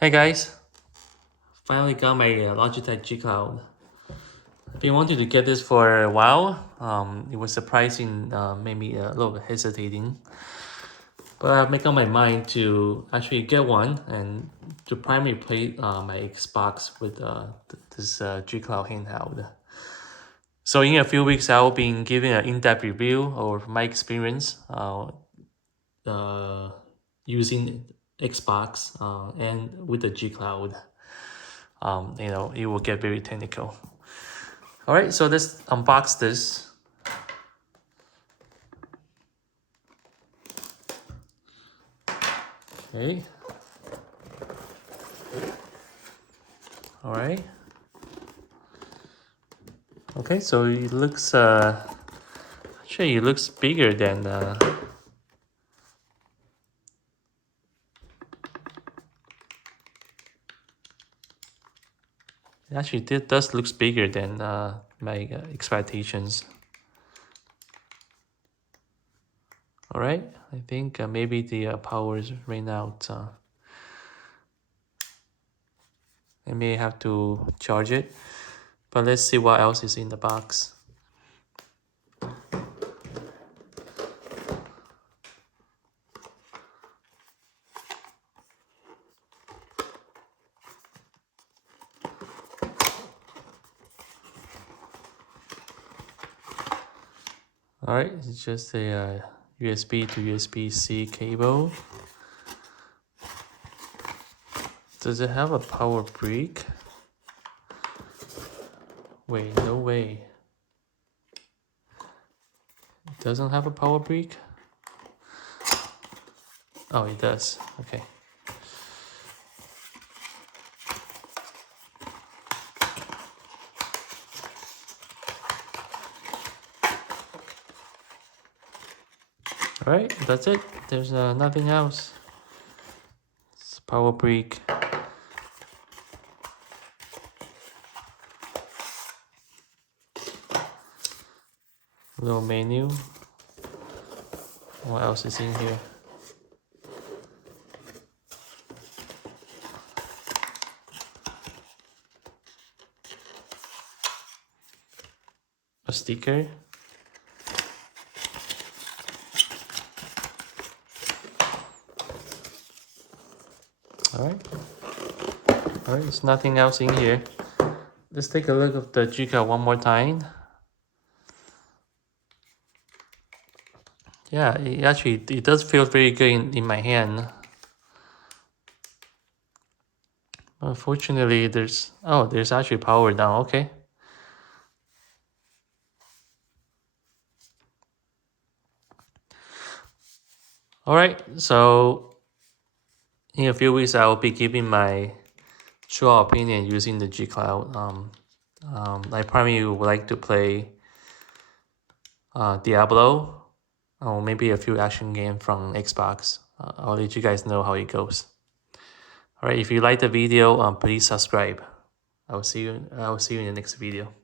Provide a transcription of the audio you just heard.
Hey guys, finally got my Logitech G Cloud. I've been wanting to get this for a while. It was surprising, made me a little bit hesitating, but I've made up my mind to actually get one and to primarily play my Xbox with this G Cloud handheld. So in a few weeks, I'll be giving an in-depth review of my experience uh, using Xbox and with the G Cloud. It will get very technical. All right, so let's unbox this. Okay. All right. Okay, so it looks actually it looks bigger than actually it does looks bigger than my expectations. All right, I think maybe the power is ran out. I may have to charge it, but let's see what else is in the box. All right, it's just a USB to USB-C cable. Does it have a power brick? Wait, no way. It doesn't have a power brick? Oh, it does. Okay. All right, that's it. There's nothing else. It's power brick. Little menu. What else is in here? A sticker. All right. All right, there's nothing else in here. Let's take a look at the G-Cloud one more time. Yeah, it does feel very good in my hand. Unfortunately, there's actually power now. Okay. All right, so in a few weeks, I will be giving my true opinion using the G Cloud. I probably would like to play Diablo, or maybe a few action games from Xbox. I'll let you guys know how it goes. All right, if you like the video, please subscribe. I will see you in the next video.